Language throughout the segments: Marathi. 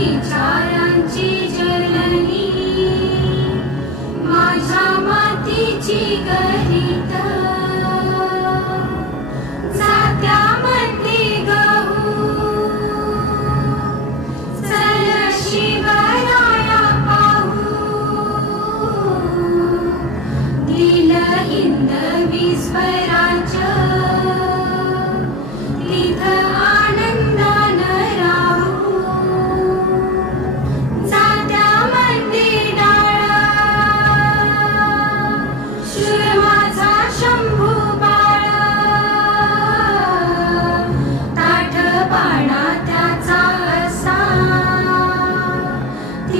विचारांची जलनी माझ्या मातीची गर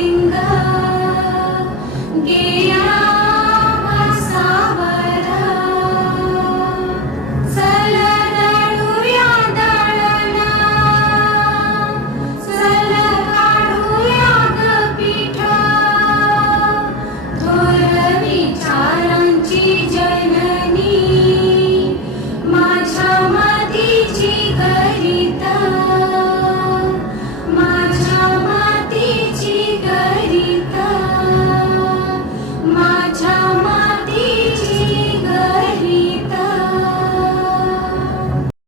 定格